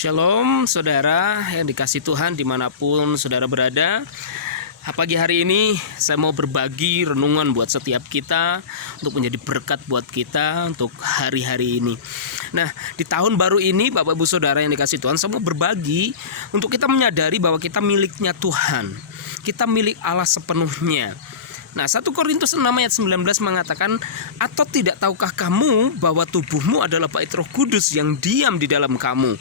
Shalom saudara yang dikasih Tuhan dimanapun saudara berada. Pagi hari ini saya mau berbagi renungan buat setiap kita, untuk menjadi berkat buat kita untuk hari-hari ini. Nah, di tahun baru ini Bapak Ibu Saudara yang dikasih Tuhan, saya mau berbagi untuk kita menyadari bahwa kita miliknya Tuhan. Kita milik Allah sepenuhnya. Nah, 1 Korintus 6 ayat 19 mengatakan, "Atau tidak tahukah kamu bahwa tubuhmu adalah bait Roh Kudus yang diam di dalam kamu?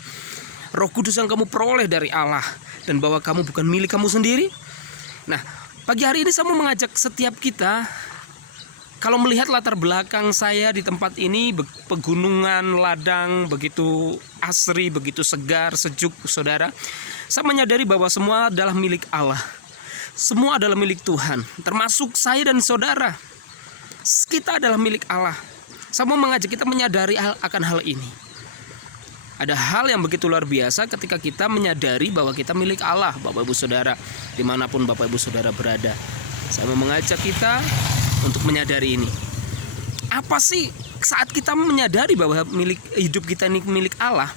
Roh Kudus yang kamu peroleh dari Allah, dan bahwa kamu bukan milik kamu sendiri?" Nah, pagi hari ini saya mau mengajak setiap kita, kalau melihat latar belakang saya di tempat ini, pegunungan, ladang, begitu asri, begitu segar, sejuk, saudara, saya menyadari bahwa semua adalah milik Allah. Semua adalah milik Tuhan, termasuk saya dan saudara. Kita adalah milik Allah. Saya mau mengajak kita menyadari akan hal ini. Ada hal yang begitu luar biasa ketika kita menyadari bahwa kita milik Allah, Bapak Ibu Saudara, dimanapun Bapak Ibu Saudara berada. Saya mau mengajak kita untuk menyadari ini. Apa sih saat kita menyadari bahwa hidup kita ini milik Allah?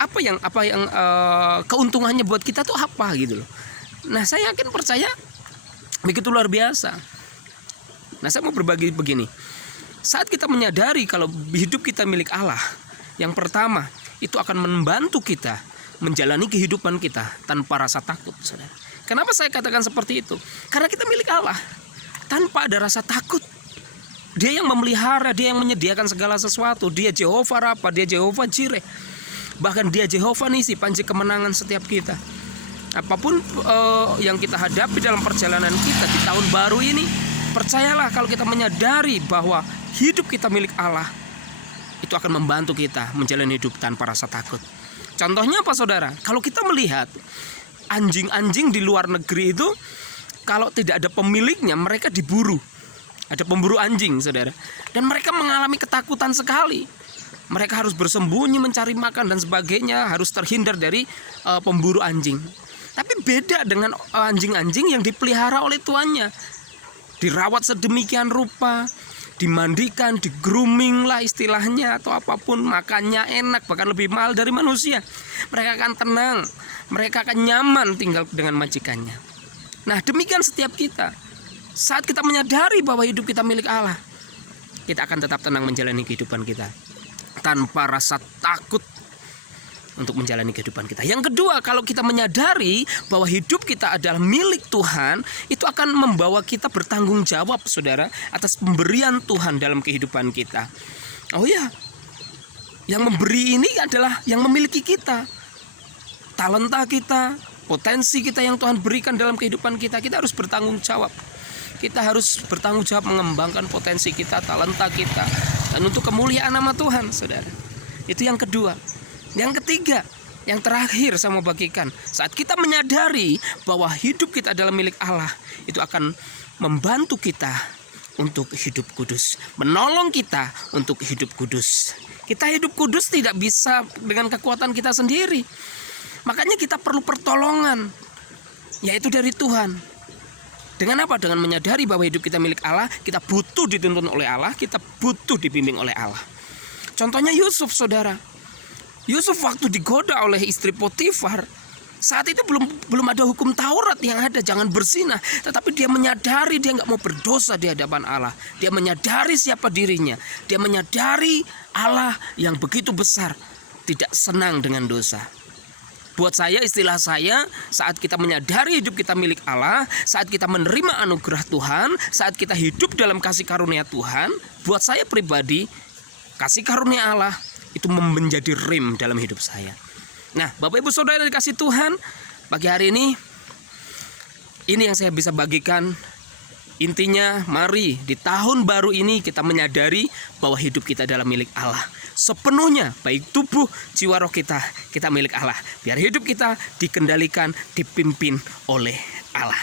Apa yang keuntungannya buat kita tuh apa gitu loh. Nah, saya yakin percaya begitu luar biasa. Nah, saya mau berbagi begini. Saat kita menyadari kalau hidup kita milik Allah, yang pertama, itu akan membantu kita menjalani kehidupan kita tanpa rasa takut, saudara. Kenapa saya katakan seperti itu? Karena kita milik Allah, tanpa ada rasa takut. Dia yang memelihara, dia yang menyediakan segala sesuatu. Dia Jehovah Rafa, dia Jehovah Jireh. Bahkan dia Jehovah Nisi, panji kemenangan setiap kita. Apapun yang kita hadapi dalam perjalanan kita di tahun baru ini, percayalah kalau kita menyadari bahwa hidup kita milik Allah, itu akan membantu kita menjalani hidup tanpa rasa takut. Contohnya apa, saudara? Kalau kita melihat anjing-anjing di luar negeri itu, kalau tidak ada pemiliknya, mereka diburu. Ada pemburu anjing, saudara. Dan mereka mengalami ketakutan sekali. Mereka harus bersembunyi mencari makan dan sebagainya, harus terhindar dari pemburu anjing. Tapi beda dengan anjing-anjing yang dipelihara oleh tuannya. Dirawat sedemikian rupa, dimandikan, di-grooming lah istilahnya, atau apapun, makannya enak, bahkan lebih mahal dari manusia. Mereka akan tenang, mereka akan nyaman tinggal dengan majikannya. Nah, demikian setiap kita. Saat kita menyadari bahwa hidup kita milik Allah, kita akan tetap tenang menjalani kehidupan kita tanpa rasa takut untuk menjalani kehidupan kita. Yang kedua, kalau kita menyadari bahwa hidup kita adalah milik Tuhan, itu akan membawa kita bertanggung jawab, saudara, atas pemberian Tuhan dalam kehidupan kita. Oh ya, yang memberi ini adalah yang memiliki kita. Talenta kita, potensi kita yang Tuhan berikan dalam kehidupan kita, kita harus bertanggung jawab. Kita harus bertanggung jawab mengembangkan potensi kita, talenta kita, dan untuk kemuliaan nama Tuhan, saudara. Itu yang kedua. Yang ketiga, yang terakhir saya mau bagikan, saat kita menyadari bahwa hidup kita adalah milik Allah, itu akan membantu kita untuk hidup kudus, menolong kita untuk hidup kudus. Kita hidup kudus tidak bisa dengan kekuatan kita sendiri. Makanya kita perlu pertolongan, yaitu dari Tuhan. Dengan apa? Dengan menyadari bahwa hidup kita milik Allah, kita butuh dituntun oleh Allah, kita butuh dibimbing oleh Allah. Contohnya Yusuf, saudara. Yusuf waktu digoda oleh istri Potifar, saat itu belum ada hukum Taurat yang ada, jangan berzinah. Tetapi dia menyadari dia nggak mau berdosa di hadapan Allah. Dia menyadari siapa dirinya. Dia menyadari Allah yang begitu besar, tidak senang dengan dosa. Buat saya, istilah saya, saat kita menyadari hidup kita milik Allah, saat kita menerima anugerah Tuhan, saat kita hidup dalam kasih karunia Tuhan, buat saya pribadi, kasih karunia Allah itu menjadi rem dalam hidup saya. Nah, Bapak Ibu Saudara dikasih Tuhan, pagi hari ini yang saya bisa bagikan. Intinya, mari di tahun baru ini kita menyadari bahwa hidup kita adalah milik Allah sepenuhnya, baik tubuh, jiwa, roh kita milik Allah. Biar hidup kita dikendalikan, dipimpin oleh Allah.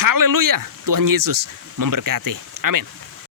Haleluya, Tuhan Yesus memberkati. Amin.